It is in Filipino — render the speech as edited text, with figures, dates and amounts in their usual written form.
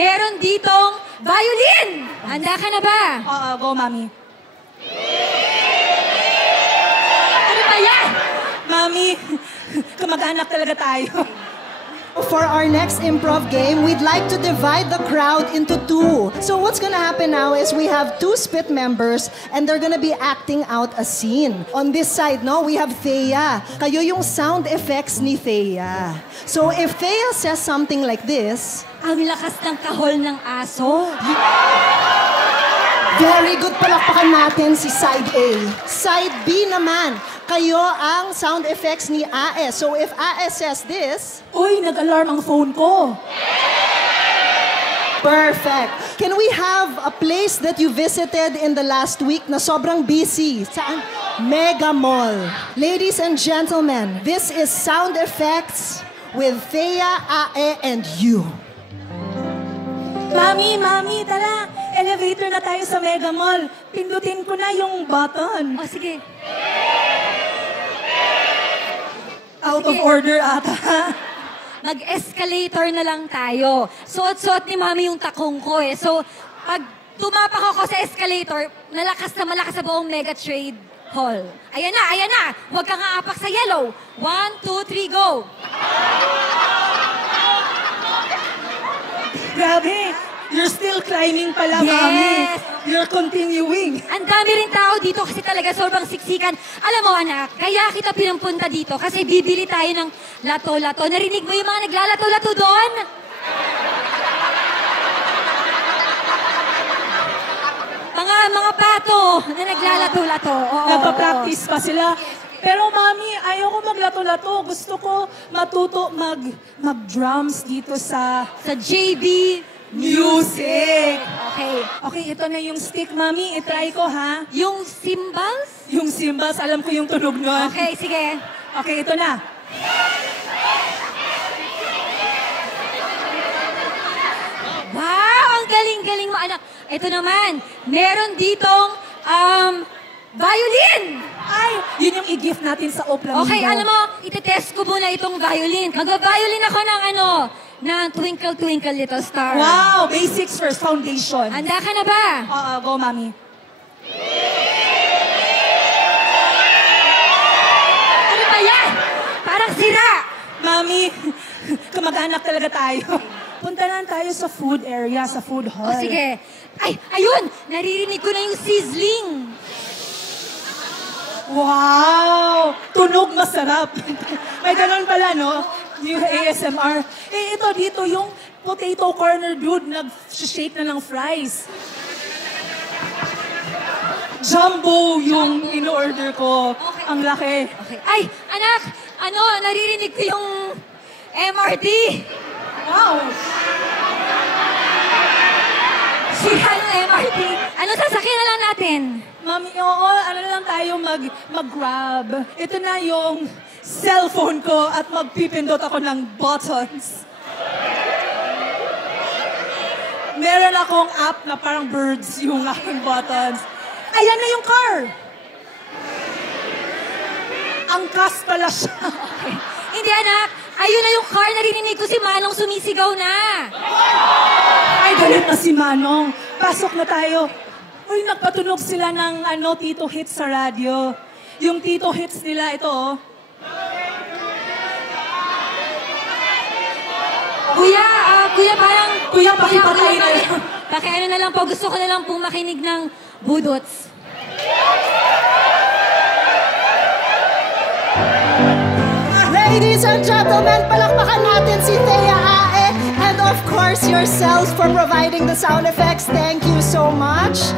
meron ditong violin! Handa ka na ba? Go, Mami. Ano ba yan? Mami, kamag-anak talaga tayo. For our next improv game, we'd like to divide the crowd into two. So what's gonna happen now is we have two spit members and they're gonna be acting out a scene. On this side, no, we have Thea. Kayo yung sound effects ni Thea. So if Thea says something like this, Ang lakas ng kahol ng aso. very good, palakpakan natin si side A. Side B naman, kayo ang sound effects ni AS. So if AS says this, Uy, nag-alarm ang phone ko. perfect. Can we have a place that you visited in the last week na sobrang busy? Saan? Mega Mall. Ladies and gentlemen, this is sound effects with Thea, Ae, and you. Mami, tara. Elevator na tayo sa Mega Mall. Pindutin ko na yung button. O, sige. Out of Sige. order ata. Mag-escalator na lang tayo. Suot-suot ni Mami yung takong ko eh. So, pag tumapak ako sa escalator, malakas sa buong Mega Trade Hall. Ayan na. Huwag kang aapak sa yellow. 1, 2, 3, go! Grabe, you're still climbing pala, Yes. Mami. You're continuing. Ang dami rin tao dito kasi talaga sobrang siksikan. Alam mo anak, kaya kita pinumpunta dito kasi bibili tayo ng lato-lato. Narinig mo yung mga naglalato-lato doon? Mga pato na naglalato-lato. Oo, Nagpa-practice pa sila. Pero Mami, ayoko maglato-lato. Gusto ko matuto mag-drums dito sa Sa JB music. Okay. Okay, ito na yung stick, Mami. I-try ko, ha? Yung cymbals? Yung cymbals, alam ko yung tunog nun. Okay, sige. Okay, ito na. Wow, ang galing-galing mo anak. Ito naman, meron ditong violin. Ay, yun yung i-gift natin sa Opla Okay, alam mo, itetest ko muna itong violin. Mag-violin ako ng Twinkle Twinkle Little Star. Wow, basics first, foundation. Handa ka na ba? Go, Mami. Ano ba yan? Parang sira. Mami, kamag-anak talaga tayo. Punta na tayo sa food area, sa food hall. O sige. Ay, ayun! Naririnig ko na yung sizzling. Wow! Tunog masarap. May ganun pala, no? Yung ASMR. Eh, ito dito yung potato corner dude nag-shake na ng fries. Jumbo yung in-order ko. Okay. Ang laki. Okay. Ay, anak! Naririnig ko yung MRT. Wow! Sira yung MRT. Sasakyan na lang natin? Mami, oo, ano na lang tayo mag-grab. Ito na yung cellphone ko at magpipindot ako ng buttons. Meron akong app na parang birds yung aking buttons. Ayan na yung car! Angkas pala siya. Okay. Hindi anak, ayun na yung car. Naririnig ko si Manong sumisigaw na. Ay, galit na si Manong. Pasok na tayo. Uy, nagpatunog sila ng Tito Hits sa radyo. Yung Tito Hits nila, ito oh. Kuya, parang... Kuya, pakipatay na lang. Pakiano na lang po. Gusto ko na lang pong makinig ng budots. Ladies and gentlemen, palakpakan natin si Thea Ae and of course yourselves for providing the sound effects. Thank you so much.